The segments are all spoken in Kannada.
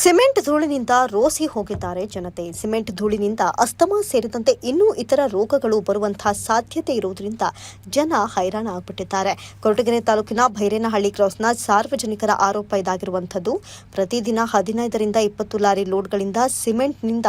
ಸಿಮೆಂಟ್ ಧೂಳಿನಿಂದ ರೋಸಿ ಹೋಗಿದ್ದಾರೆ ಜನತೆ. ಸಿಮೆಂಟ್ ಧೂಳಿನಿಂದ ಅಸ್ತಮಾ ಸೇರಿದಂತೆ ಇನ್ನೂ ಇತರ ರೋಗಗಳು ಬರುವಂತಹ ಸಾಧ್ಯತೆ ಇರುವುದರಿಂದ ಜನ ಹೈರಾಣ ಆಗ್ಬಿಟ್ಟಿದ್ದಾರೆ. ಕೊರಟಗೆರೆ ತಾಲೂಕಿನ ಭೈರೇನಹಳ್ಳಿ ಕ್ರಾಸ್ನ ಸಾರ್ವಜನಿಕರ ಆರೋಪ ಇದಾಗಿರುವಂಥದ್ದು. ಪ್ರತಿದಿನ 15ರಿಂದ 20 ಲಾರಿ ಲೋಡ್ಗಳಿಂದ ಸಿಮೆಂಟ್ನಿಂದ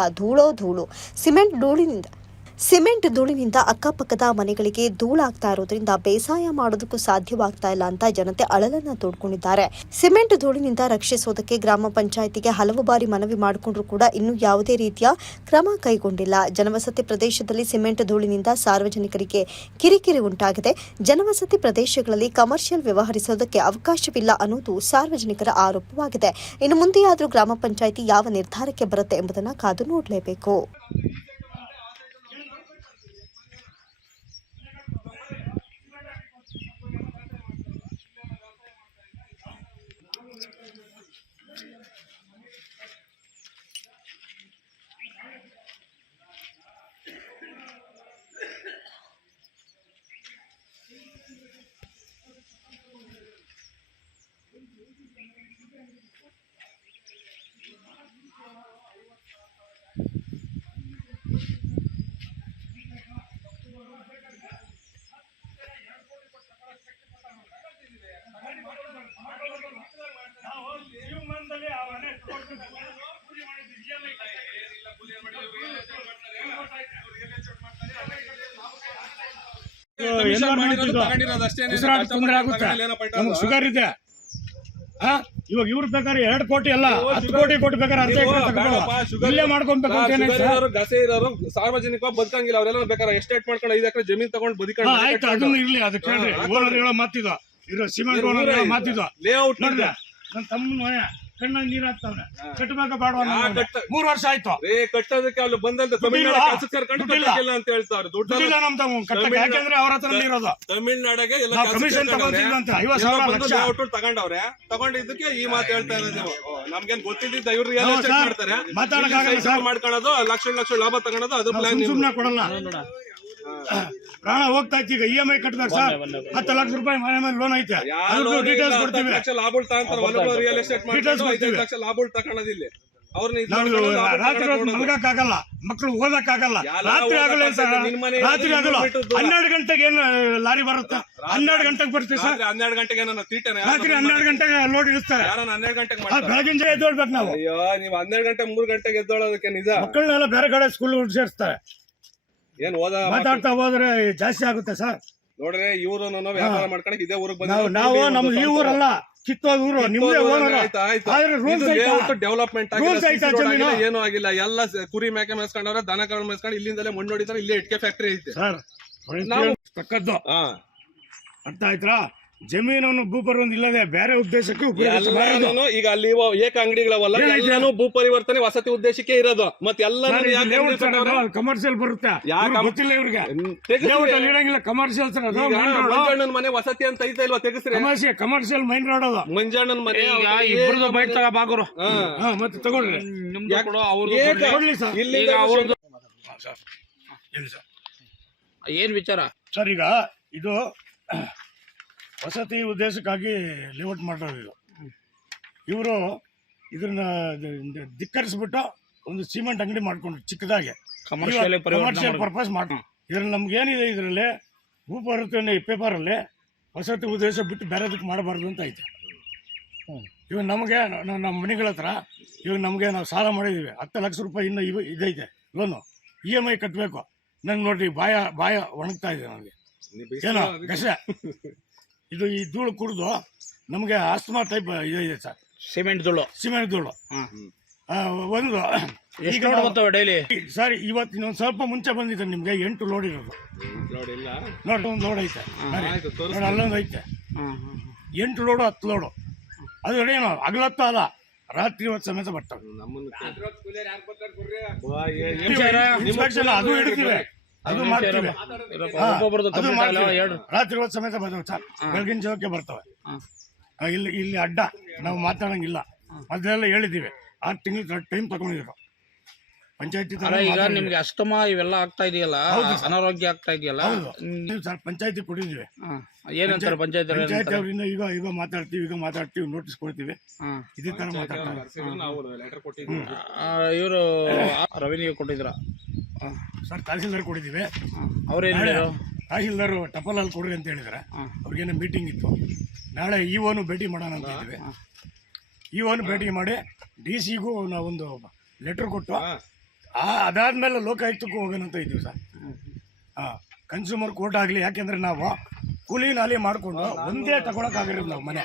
ಸಿಮೆಂಟ್ ಧೂಳಿನಿಂದ ಅಕ್ಕಪಕ್ಕದ ಮನೆಗಳಿಗೆ ಧೂಳಾಗ್ತಾ ಇರೋದ್ರಿಂದ ಬೇಸಾಯ ಮಾಡೋದಕ್ಕೂ ಸಾಧ್ಯವಾಗ್ತಾ ಇಲ್ಲ ಅಂತ ಜನತೆ ಅಳಲನ್ನ ತೋಡ್ಕೊಂಡಿದ್ದಾರೆ. ಸಿಮೆಂಟ್ ಧೂಳಿನಿಂದ ರಕ್ಷಿಸೋದಕ್ಕೆ ಗ್ರಾಮ ಪಂಚಾಯಿತಿಗೆ ಹಲವು ಬಾರಿ ಮನವಿ ಮಾಡಿಕೊಂಡ್ರೂ ಕೂಡ ಇನ್ನೂ ಯಾವುದೇ ರೀತಿಯ ಕ್ರಮ ಕೈಗೊಂಡಿಲ್ಲ. ಜನವಸತಿ ಪ್ರದೇಶದಲ್ಲಿ ಸಿಮೆಂಟ್ ಧೂಳಿನಿಂದ ಸಾರ್ವಜನಿಕರಿಗೆ ಕಿರಿಕಿರಿ ಉಂಟಾಗಿದೆ. ಜನವಸತಿ ಪ್ರದೇಶಗಳಲ್ಲಿ ಕಮರ್ಷಿಯಲ್ ವ್ಯವಹರಿಸೋದಕ್ಕೆ ಅವಕಾಶವಿಲ್ಲ ಅನ್ನೋದು ಸಾರ್ವಜನಿಕರ ಆರೋಪವಾಗಿದೆ. ಇನ್ನು ಮುಂದೆಯಾದರೂ ಗ್ರಾಮ ಪಂಚಾಯಿತಿ ಯಾವ ನಿರ್ಧಾರಕ್ಕೆ ಬರುತ್ತೆ ಎಂಬುದನ್ನು ಕಾದು ನೋಡಲೇಬೇಕು. ತೊಂದರೆ ಆಗುತ್ತೆ. ನಮ್ಗೆ ಶುಗರ್ ಇದೆ. ಇವಾಗ ಇವ್ರ ಪ್ರಕಾರ 2 ಕೋಟಿ ಅಲ್ಲ 10 ಕೋಟಿ ಕೊಟ್ಬೇಕಾದ್ರೆ ಇಲ್ಲೇ ಮಾಡ್ಕೊಬೇಕು. ಗಸೆ ಇರೋರು ಸಾರ್ವಜನಿಕ ಬದುಕಂಗಿಲ್ಲ. ಅವರೆಲ್ಲ ಬೇಕಾದ್ರೆ ಎಸ್ಟೇಟ್ ಮಾಡ್ಕೊಂಡು 5 ಎಕರೆ ಜಮೀನ್ ತಗೊಂಡು ಬದುಕೊಂಡು ಆಯ್ತು. ಅದನ್ನು ಇರ್ಲಿ, ಅದು ಕೇಳ್ರಿ. ಓನರ್ ಹೇಳೋ ಮಾತಿದ ಇರೋ ಸಿಮೆಂಟ್ ಓನರ್ ಹೇಳೋ ಮಾತಿದ ಲೇಔಟ್ ನೋಡ್ರಿ. ನನ್ನ ತಮ್ಮನ ಮನೆ ಕಣ್ಣಾಗ ನೀರ್ ಹಾಕ್ತಾವ್ರೆ. ಕಟ್ಟಬೇಕ ಬೇಡ 3 ವರ್ಷ ಆಯ್ತು. ಕಟ್ಟೋದಕ್ಕೆ ಅಲ್ಲಿ ಬಂದಂತ ತಮಿಳ್ನಾಡು ಕೆಲಸಕ್ಕೆ ಕರ್ಕೊಂಡು ಕಟ್ಟಿಲ್ಲ ಅಂತ ಹೇಳ್ತಾರೆ. ದುಡ್ಡು ಇಲ್ಲ ನಮ್ ತಮ್ಮ ಕಟ್ಟಕ್ಕೆ, ಯಾಕಂದ್ರೆ ಅವ್ರ ಹತ್ರ ಇರೋದು ತಮಿಳ್ನಾಡಿಗೆ ಎಲ್ಲ ಕಮಿಷನ್ ತಗೊಂಡಿಲ್ಲ ಅಂತ 50,000 ಲಕ್ಷ ತಗೊಂಡವ್ರೆ. ತಗೊಂಡಿದ್ದಕ್ಕೆ ಈ ಮಾತು ಹೇಳ್ತಾ ಇರೋದು. ನಮ್ಗೇನ್ ಗೊತ್ತಿದ್ದ ಇವ್ರು ರಿಯಲ್ ಎಸ್ಟೇಟ್ ಮಾಡ್ತಾರೆ, ಮಾಡ್ಕೊಳ್ಳೋದು ಲಕ್ಷ ಲಾಭ ತಗೊಳೋದು. ಅದು ಪ್ಲಾನ್ ಸುಮ್ಮನೆ ಕೊಡಲ್ಲ. ಪ್ರಾಣ ಹೋಗ್ತಾ ಇತ್ತು. ಈಗ EMI ಕಟ್ಬೇಕು ಸರ್. 10 ಲಕ್ಷ ರೂಪಾಯಿ ಮನೆ ಮೇಲೆ ಲೋನ್ ಐತೆ. ಡೀಟೇಲ್ಸ್ ಕೊಡ್ತೀವಿ. ಲಾಭ ರಿಯಲ್ ಎಸ್ಟೇಟ್ ಮಾಡಿ ಲಕ್ಷ ಲಾಭ ತಗೊಳೋದಿಲ್ಲ. ರಾತ್ರಿ ಮಲಗಕ್ಕಾಗಲ್ಲ, ಮಕ್ಕಳು ಓದಕ್ಕಾಗಲ್ಲ, ರಾತ್ರಿ ಆಗಲ್ಲ ಸರ್. ರಾತ್ರಿ ಆಗಲ್ಲ. 12 ಗಂಟೆಗೆ ಏನು ಲಾರಿ ಬರುತ್ತೆ? 12 ಗಂಟೆಗೆ ಬರ್ತೀವಿ ಸರ್. 12 ಗಂಟೆಗೆ ರಾತ್ರಿ 12 ಗಂಟೆಗೆ ಲೋಡ್ ಇಳಿಸ್ತಾರೆ. 12 ಗಂಟೆಗೆ ಬೆಳಗಿನ ಜಾವ ಎದ್ದೋಳ್ಬೇಕು ನಾವು. ಅಯ್ಯೋ, ನೀವು 12 ಗಂಟೆ 3 ಗಂಟೆಗೆ ಎದ್ದೋಳೋದಕ್ಕೆ ನಿಜ. ಮಕ್ಕಳನ್ನೆಲ್ಲ ಬೇರೆ ಕಡೆ ಸ್ಕೂಲ್ ಸೇರಿಸ್ತಾರೆ. ಏನ್ ಮಾತಾಡ್ತಾ ಹೋದ್ರೆ ಜಾಸ್ತಿ ಆಗುತ್ತೆ ಸರ್. ನೋಡ್ರಿ, ಇವ್ರು ವ್ಯಾಪಾರ ಮಾಡ್ಕೊಂಡು ಇದೇ ಊರಿಗೆ ನಾವು ನಮ್ದು ಈ ಊರಲ್ಲ, ಕಿತ್ತೋದ್ ಊರು. ನಿಮ್ದೇ ಓನರ್. ಡೆವಲಪ್ಮೆಂಟ್ ಏನು ಆಗಿಲ್ಲ. ಎಲ್ಲ ಕುರಿ ಮೇಕೆ ಮೇಸ್ಕೊಂಡವ್ರೆ, ದನ ಕರು ಮೇಸ್ಕೊಂಡು ಇಲ್ಲಿಂದಲೇ ಮಣ್ಣು ಹೊಡಿತಾರೆ. ಇಲ್ಲೇ ಇಟ್ಕೆ ಫ್ಯಾಕ್ಟರಿ ಐತೆ ಸರ್. ತಕ್ಕದ್ದು ಅರ್ಥ ಆಯ್ತಾ? ಜಮೀನನ್ನು ಭೂಪರಿವರ್ತನೆ ಇಲ್ಲದೆ ಬೇರೆ ಉದ್ದೇಶಕ್ಕೆ ಈಗ ಅಲ್ಲಿ ಏಕ ಅಂಗಡಿಗಳವಲ್ಲ, ಎಲ್ಲಾನು ಭೂ ಪರಿವರ್ತನೆ ವಸತಿ ಉದ್ದೇಶಕ್ಕೆ ಇರೋದು. ಮತ್ತೆ ಎಲ್ಲ ಕಮರ್ಷಿಯಲ್ ಬರುತ್ತೆ. ಗೊತ್ತಿಲ್ಲ ಇವ್ರಿಗೆ. ಇರಂಗಿಲ್ಲ ಕಮರ್ಷಿಯಲ್ ಮಂಜಣ್ಣನ ಮನೆ ವಸತಿ ಅಂತ ಐತೆ ಇಲ್ವಾ? ತೆಗಿಸ್ರಿ. ಕಮರ್ಷಿಯಲ್ ಮೈನ್ ರೋಡ್ ಅದು. ಮಂಜಣ್ಣನ ಮನೆ ಬೈಟ್ ತಗೋರು. ಮತ್ತೆ ತಗೊಳ್ರಿ. ಏನ್ ವಿಚಾರ ಸರ್? ಈಗ ಇದು ವಸತಿ ಉದ್ದೇಶಕ್ಕಾಗಿ ಲೇಔಟ್ ಮಾಡೋದು. ಇವರು ಇದನ್ನ ಧಿಕ್ಕರಿಸ್ಬಿಟ್ಟು ಒಂದು ಸಿಮೆಂಟ್ ಅಂಗಡಿ ಮಾಡ್ಕೊಂಡ್ರು ಚಿಕ್ಕದಾಗಿ, ಕಮರ್ಷಿಯಲ್ ಪರ್ಪಸ್ ಮಾಡ್ಕೊಂಡು. ಇದ್ರಲ್ಲಿ ನಮ್ಗೇನಿದೆ, ಇದರಲ್ಲಿ ಭೂಪರಿವರ್ತನೆ ಪೇಪರಲ್ಲಿ ವಸತಿ ಉದ್ದೇಶ ಬಿಟ್ಟು ಬೇರೆದಕ್ಕೆ ಮಾಡಬಾರ್ದು ಅಂತ ಐತೆ. ಇವಾಗ ನಮಗೆ ನಮ್ಮ ಮನೆಗಳ ಹತ್ರ ಇವಾಗ ನಮಗೆ ನಾವು ಸಾಲ ಮಾಡಿದ್ದೀವಿ. 10 ಲಕ್ಷ ರೂಪಾಯಿ ಇನ್ನು ಇದೈತೆ ಲೋನು. EMI ಕಟ್ಟಬೇಕು. ನಂಗೆ ನೋಡ್ರಿ ಬಾಯ ಒಣಗ್ತಾ ಇದೆ ನನಗೆ. ಏನೋ ಗಸೆ ಇದು ಈ ಧೂಳು ಕುಡಿದು ನಮಗೆ ಆಸ್ತಮಾ ಟೈಪ್ ಇದೆ ಸರ್. ಸಿಮೆಂಟ್ ಧೂಳು ಒಂದು ಡೈಲಿ ಸರ್. ಇವತ್ತು ಇನ್ನೊಂದು ಸ್ವಲ್ಪ ಮುಂಚೆ ಬಂದಿದೆ ನಿಮ್ಗೆ 8 ಲೋಡ್ ಇರೋದು. ನೋಡಿ, ಒಂದು ಲೋಡ್ ಐತೆ, ಅಲ್ಲೊಂದು ಐತೆ. 8 ಲೋಡು 10 ಲೋಡು. ಅದು ಏನು ಹಗಲತ್ತ ಅಲ್ಲ, ರಾತ್ರಿ ಹೊತ್ತು ಸಮೇತ ಬರ್ತವೆ. ಇನ್ಸ್ಪೆಕ್ಷನ್ ಅದು ಹಿಡಿತೀವಿ, ಅದು ಮಾಡ್ತೀವಿ. ರಾತ್ರಿ ಹೊತ್ತು ಸಮೇತ ಬರ್ತವೆ ಸರ್. ಬೆಳಗಿನ ಜಾವಕ್ಕೆ ಬರ್ತವೆ. ಇಲ್ಲಿ ಅಡ್ಡ ನಾವು ಮಾತಾಡಂಗಿಲ್ಲ. ಮೊದಲೆಲ್ಲ ಹೇಳಿದ್ದೀವಿ. 6 ತಿಂಗಳು ಟೈಮ್ ತಗೊಂಡಿದ್ರು ಪಂಚಾಯತಿ. ಈಗ ನಿಮ್ಗೆ ಅಸ್ತಮಾ ಇವೆಲ್ಲ ಆಗ್ತಾ ಇದೆಯಲ್ಲ, ಅನಾರೋಗ್ಯ ಆಗ್ತಾ ಇದೆಯಲ್ಲ ಸರ್. ಪಂಚಾಯತಿ ಕೊಟ್ಟಿದ್ವಿ. ಏನಂತಾರೆ ಪಂಚಾಯತ್ ಪಂಚಾಯತ್ ಅವ್ರಿಂದ ಈಗ ಮಾತಾಡ್ತೀವಿ ನೋಟಿಸ್ ಕೊಡ್ತೀವಿ ಇದೇ ತರ ಮಾತಾಡ್ತಾರೆ. ನಾವು ಲೆಟರ್ ಕೊಟ್ಟಿದ್ದೀವಿ. ಇವರು ರೆವಿನ್ಯೂ ಕೊಟ್ಟಿದ್ರ ಸರ್ ತಹಸೀಲ್ದಾರ್ ಕೊಟ್ಟಿದ್ದೀವಿ. ಅವ್ರೇನು ತಹಸೀಲ್ದಾರ್ ಟಪಲಲ್ಲಿ ಕೊಡ್ರಿ ಅಂತ ಹೇಳಿದಾರೆ. ಅವ್ರಿಗೇನೋ ಮೀಟಿಂಗ್ ಇತ್ತು, ನಾಳೆ ಇಒನು ಭೇಟಿ ಮಾಡೋಣ ಅಂತ ಇದ್ದೀವಿ. ಇಒನು ಭೇಟಿ ಮಾಡಿ DC-ಗೂ ನಾವೊಂದು ಲೆಟರ್ ಕೊಟ್ಟು ಅದಾದ್ಮೇಲೆ ಲೋಕಾಯುಕ್ತಕ್ಕೂ ಹೋಗೋಣ ಅಂತ ಇದ್ದೀವಿ ಸರ್. ಕನ್ಸ್ಯೂಮರ್ ಕೋರ್ಟ್ ಆಗಲಿ, ಯಾಕೆಂದ್ರೆ ನಾವು ಕೂಲಿ ನಾಲಿ ಮಾಡಿಕೊಂಡು ಒಂದೇ ತಗೊಳಕ್ಕಾಗಿರೋದು ನಾವು ಮನೆ.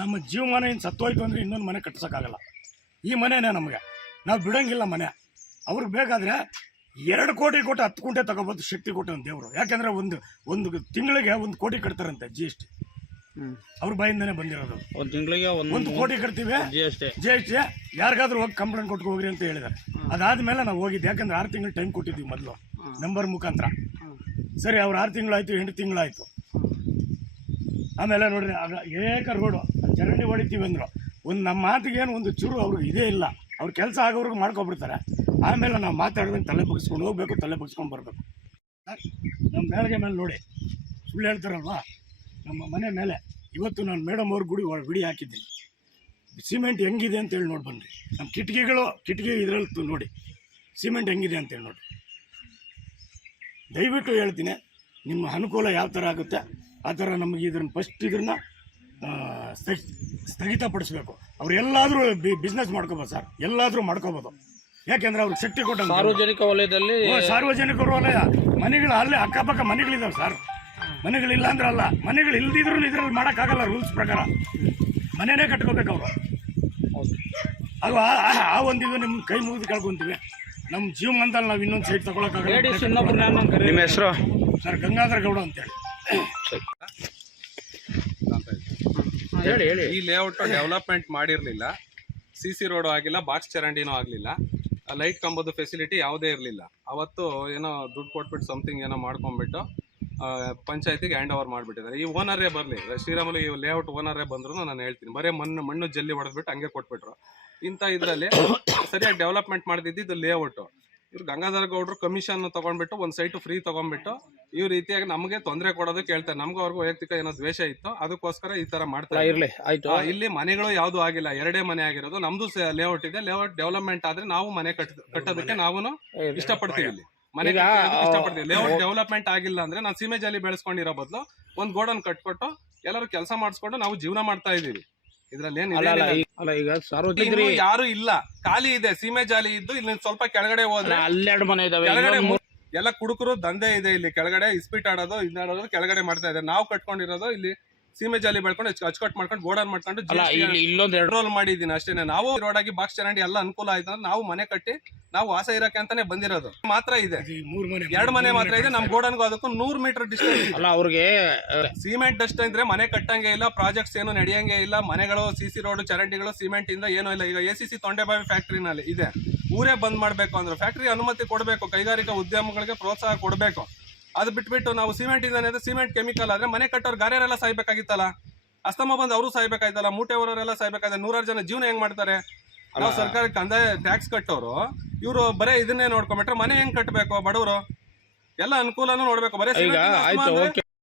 ನಮ್ಮ ಜೀವಮಾನ ಏನು ಸತ್ತೋಯ್ತು ಅಂದರೆ ಇನ್ನೊಂದು ಮನೆ ಕಟ್ಸೋಕ್ಕಾಗಲ್ಲ. ಈ ಮನೆನೇ ನಮಗೆ, ನಾವು ಬಿಡೋಂಗಿಲ್ಲ ಮನೆ. ಅವ್ರಿಗೆ ಬೇಕಾದರೆ 2 ಕೋಟಿ ಕೊಟ್ಟು 10 ಗುಂಟೆ ತಗೋಬೋದು ಶಕ್ತಿ ಕೊಟ್ಟು ದೇವರು. ಯಾಕೆಂದರೆ ಒಂದು ತಿಂಗಳಿಗೆ 1 ಕೋಟಿ ಕಟ್ತಾರಂತೆ GST. ಅವ್ರ ಬಾಯಿಂದನೇ ಬಂದಿರೋದು. ಒಂದು ತಿಂಗಳಿಗೆ 1 ಕೋಟಿ ಕಟ್ತೀವಿ GST. ಯಾರಿಗಾದ್ರೂ ಹೋಗಿ ಕಂಪ್ಲೇಂಟ್ ಕೊಟ್ಟು ಹೋಗ್ರಿ ಅಂತ ಹೇಳಿದ್ದಾರೆ. ಅದಾದ್ಮೇಲೆ ನಾವು ಹೋಗಿದ್ದೆ, ಯಾಕಂದ್ರೆ 6 ತಿಂಗಳು ಟೈಮ್ ಕೊಟ್ಟಿದ್ವಿ ಮೊದಲು ನಂಬರ್ ಮುಖಾಂತರ. ಸರಿ, ಅವ್ರು 6 ತಿಂಗಳಾಯ್ತು, 8 ತಿಂಗಳಾಯ್ತು. ಆಮೇಲೆ ನೋಡ್ರಿ, ಆಗ ಏಕ ರೋಡು ಚರಂಡಿ ಹೊಡಿತೀವಿ ಅಂದ್ರು. ನಮ್ಮ ಮಾತಿಗೇನು ಒಂದು ಚೂರು ಅವ್ರಿಗೆ ಇದೇ ಇಲ್ಲ. ಅವ್ರ ಕೆಲಸ ಆಗೋರ್ಗು ಮಾಡ್ಕೊಬಿಡ್ತಾರೆ. ಆಮೇಲೆ ನಾವು ಮಾತಾಡಿದಂಗೆ ತಲೆ ಬಗ್ಸ್ಕೊಂಡು ಹೋಗ್ಬೇಕು, ತಲೆ ಬಗ್ಸ್ಕೊಂಡು ಬರಬೇಕು. ನಮ್ಮ ಮೇಲ್ಗೆ ಮೇಲೆ ನೋಡಿ, ಸುಳ್ಳು ಹೇಳ್ತಾರಲ್ವಾ, ನಮ್ಮ ಮನೆ ಮೇಲೆ ಇವತ್ತು ನಾನು ಮೇಡಮ್ ಅವ್ರ ಗುಡಿ ವಿಡಿ ಹಾಕಿದ್ದೀನಿ. ಸಿಮೆಂಟ್ ಹೆಂಗಿದೆ ಅಂತೇಳಿ ನೋಡಿ ಬನ್ನಿರಿ. ನಮ್ಮ ಕಿಟಕಿ ಇದರಲ್ಲಿ ನೋಡಿ ಸಿಮೆಂಟ್ ಹೆಂಗಿದೆ ಅಂತೇಳಿ ನೋಡಿ. ದಯವಿಟ್ಟು ಹೇಳ್ತೀನಿ, ನಿಮ್ಮ ಅನುಕೂಲ ಯಾವ ಥರ ಆಗುತ್ತೆ ಆ ಥರ ನಮಗೆ ಇದನ್ನ ಸ್ಥಗಿತಪಡಿಸ್ಬೇಕು. ಅವ್ರು ಎಲ್ಲಾದರೂ ಬಿಸ್ನೆಸ್ ಮಾಡ್ಕೋಬೋದು ಸರ್, ಎಲ್ಲಾದರೂ ಮಾಡ್ಕೋಬೋದು. ಯಾಕೆಂದ್ರೆ ಅವ್ರಿಗೆ ಶಕ್ತಿ ಕೊಟ್ಟ ಸಾರ್ವಜನಿಕ ವಲಯದಲ್ಲಿ ಸಾರ್ವಜನಿಕರು ವಲಯ ಮನೆಗಳು ಅಲ್ಲೇ ಅಕ್ಕಪಕ್ಕ ಮನೆಗಳಿದಾವೆ ಸರ್. ಮನೆಗಳಿಲ್ಲ ಅಂದ್ರೆ ಅಲ್ಲ, ಮನೆಗಳು ಇಲ್ದಿದ್ರು ಇದ್ರಲ್ಲಿ ಮಾಡೋಕ್ಕಾಗಲ್ಲ. ರೂಲ್ಸ್ ಪ್ರಕಾರ ಮನೆಯೇ ಕಟ್ಕೋಬೇಕು ಅವರು. ಅದು ಆ ಒಂದಿದು ನಿಮ್ಮ ಕೈ ಮುಗಿದು ಕೇಳ್ಕೊಂತೀವಿ. ನಮ್ಮ ಜೀವಮಾನದಲ್ಲಿ ನಾವು ಇನ್ನೊಂದು ಸೈಟ್ ತಗೊಳಕ್ಕಾಗಲ್ಲ. ನಿಮ್ಮ ಹೆಸರು ಸರ್ ಗಂಗಾಧರ ಗೌಡ ಅಂತೇಳಿ. ಹೇಳಿ. ಈ ಲೇಔಟ್ ಡೆವಲಪ್ಮೆಂಟ್ ಮಾಡಿರ್ಲಿಲ್ಲ, CC ರೋಡ್ ಆಗಿಲ್ಲ, ಬಾಕ್ಸ್ ಚರಂಡಿನೂ ಆಗಲಿಲ್ಲ, ಲೈಟ್ ಕಂಬದ ಫೆಸಿಲಿಟಿ ಯಾವುದೇ ಇರಲಿಲ್ಲ. ಅವತ್ತು ಏನೋ ದುಡ್ಡು ಕೊಟ್ಬಿಟ್ಟು ಸಮಥಿಂಗ್ ಏನೋ ಮಾಡ್ಕೊಂಡ್ಬಿಟ್ಟು ಪಂಚಾಯತಿಗೆ ಹ್ಯಾಂಡ್ ಓವರ್ ಮಾಡಿಬಿಟ್ಟಿದ್ದಾರೆ. ಈ ಓನರೇ ಬರಲಿ, ಶ್ರೀರಾಮುಲು ಈ ಲೇಔಟ್ ಓನರೇ ಬಂದ್ರು ನಾನು ಹೇಳ್ತೀನಿ, ಬರೀ ಮಣ್ಣು ಜಲ್ಲಿ ಹೊಡೆದ್ಬಿಟ್ಟು ಹಂಗೆ ಕೊಟ್ಬಿಟ್ರು. ಇಂಥ ಇದರಲ್ಲಿ ಸರಿಯಾಗಿ ಡೆವಲಪ್ಮೆಂಟ್ ಮಾಡ್ತಿದ್ದು ಲೇಔಟು. ಇವ್ರು ಗಂಗಾಧರ ಗೌಡರು ಕಮಿಷನ್ ತಗೊಂಡ್ಬಿಟ್ಟು ಒಂದು ಸೈಟು ಫ್ರೀ ತಗೊಂಡ್ಬಿಟ್ಟು ಈ ರೀತಿಯಾಗಿ ನಮಗೆ ತೊಂದರೆ ಕೊಡೋದಕ್ಕೆ ಹೇಳ್ತಾರೆ. ನಮ್ಗೆ ಅವ್ರಿಗೂ ವೈಯಕ್ತಿಕ ಏನೋ ದ್ವೇಷ ಇತ್ತು, ಅದಕ್ಕೋಸ್ಕರ ಈ ತರ ಮಾಡ್ತಾರೆ. ಇಲ್ಲಿ ಮನೆಗಳು ಯಾವ್ದು ಆಗಿಲ್ಲ, 2 ಮನೆ ಆಗಿರೋದು. ನಮ್ದು ಲೇಔಟ್ ಇದೆ. ಲೇಔಟ್ ಡೆವಲಪ್ಮೆಂಟ್ ಆದ್ರೆ ನಾವು ಮನೆ ಕಟ್ಟೋದಕ್ಕೆ ನಾವು ಇಷ್ಟಪಡ್ತೀವಿ. ಇಲ್ಲಿ ಮನೆಗೆ ಇಷ್ಟಪಡ್ತೀವಿ. ಲೇಔಟ್ ಡೆವಲಪ್ಮೆಂಟ್ ಆಗಿಲ್ಲ ಅಂದ್ರೆ ನಾವು ಸೀಮೆ ಜಾಲಿ ಬೆಳೆಸ್ಕೊಂಡಿರೋ ಬದಲು ಒಂದು ಗೋಡನ್ ಕಟ್ಕೊಟ್ಟು ಎಲ್ಲರೂ ಕೆಲಸ ಮಾಡಿಸ್ಕೊಂಡು ನಾವು ಜೀವನ ಮಾಡ್ತಾ ಇದೀವಿ. ಇದ್ರಲ್ಲಿ ಈಗ ಸಾರ್ವಜನಿಕರು ಯಾರು ಇಲ್ಲ, ಖಾಲಿ ಇದೆ. ಸೀಮೆ ಜಾಲಿ ಇದ್ದು ಇಲ್ಲಿ ಸ್ವಲ್ಪ ಕೆಳಗಡೆ ಹೋದ್ರೆ 12 ಮನೆ ಇದಾವೆ. ಕೆಳಗಡೆ ಎಲ್ಲ ಕುಡುಕರು ದಂಧೆ ಇದೆ. ಇಲ್ಲಿ ಕೆಳಗಡೆ ಇಸ್ಪೀಟ್ ಆಡೋದು ಇದಾಡೋದು ಕೆಳಗಡೆ ಮಾಡ್ತಾ ಇದ್ದಾರೆ. ನಾವು ಕಟ್ಕೊಂಡಿರೋದು ಇಲ್ಲಿ ಸೀಮೆ ಜಾಲಿ ಬೆಳ್ಕೊಂಡು ಅಚ್ಚುಕಟ್ಟು ಮಾಡ್ಕೊಂಡು ಗೋಡನ್ ಮಾಡ್ಕೊಂಡು ಇಲ್ಲೊಂದು ರೋಲ್ ಮಾಡಿದೀನಿ ಅಷ್ಟೇನೆ. ನಾವು ರೋಡ್ ಆಗಿ ಬಾಕ್ಸ್ ಚರಂಡಿ ಎಲ್ಲ ಅನುಕೂಲ ಆಯ್ತು ಅಂದ್ರೆ ನಾವು ಮನೆ ಕಟ್ಟಿ ನಾವು ವಾಸ ಇರಕ್ಕೆ ಅಂತಾನೆ ಬಂದಿರೋದು. ಮಾತ್ರ ಇದೆ 2 ಮನೆ ಮಾತ್ರ ಇದೆ. ನಮ್ ಗೋಡನ್ಗೂ ಅದಕ್ಕೂ 100 ಮೀಟರ್ ಡಿಸ್ಟೆನ್ಸ್. ಅಲ್ಲ, ಅವ್ರಿಗೆ ಸಿಮೆಂಟ್ ಡಸ್ಟ್ ಅಂದ್ರೆ ಮನೆ ಕಟ್ಟಂಗೆ ಇಲ್ಲ, ಪ್ರಾಜೆಕ್ಟ್ಸ್ ಏನು ನಡೆಯಂಗೆ ಇಲ್ಲ. ಮನೆಗಳು CC ರೋಡ್ ಚರಂಡಿಗಳು ಸಿಮೆಂಟ್ ಇಂದ ಏನೂ ಇಲ್ಲ. ಈಗ ACC ತೊಂಡೆಬಾವಿ ಫ್ಯಾಕ್ಟ್ರಿನಲ್ಲಿ ಇದೆ, ಊರೇ ಬಂದ್ ಮಾಡ್ಬೇಕು ಅಂದ್ರೆ ಫ್ಯಾಕ್ಟ್ರಿ ಅನುಮತಿ ಕೊಡಬೇಕು, ಕೈಗಾರಿಕಾ ಉದ್ಯಮಗಳಿಗೆ ಪ್ರೋತ್ಸಾಹ ಕೊಡಬೇಕು. ಅದು ಬಿಟ್ಬಿಟ್ಟು ನಾವು ಸಿಮೆಂಟ್ ಇಂದ ಸಿಮೆಂಟ್ ಕೆಮಿಕಲ್ ಆದ್ರೆ ಮನೆ ಕಟ್ಟೋರು ಗಾರ್ಯರೆಲ್ಲ ಸಾಯ್ಬೇಕಾಗಿತ್ತಲ್ಲ, ಅಸ್ತಮ ಬಂದು ಅವರು ಸಾಯ್ಬೇಕಾಯ್ತಲ್ಲ, ಮೂಟೆ ಅವರೆಲ್ಲ ಸಾಯ್ಬೇಕಾಯ್ತಲ್ಲ. 100 ಜನ ಜೀವನ ಹೆಂಗ್ ಮಾಡ್ತಾರೆ? ನಾವು ಸರ್ಕಾರಕ್ಕೆ ಕಂದಾಯ ಟ್ಯಾಕ್ಸ್ ಕಟ್ಟೋರು ಇವರು ಬರೇ ಇದನ್ನೇ ನೋಡ್ಕೊಂಡ್ಬಿಟ್ರೆ ಮನೆ ಹೆಂಗ್ ಕಟ್ಟಬೇಕು? ಬಡವರು ಎಲ್ಲ ಅನುಕೂಲನೂ ನೋಡ್ಬೇಕು. ಬರೇ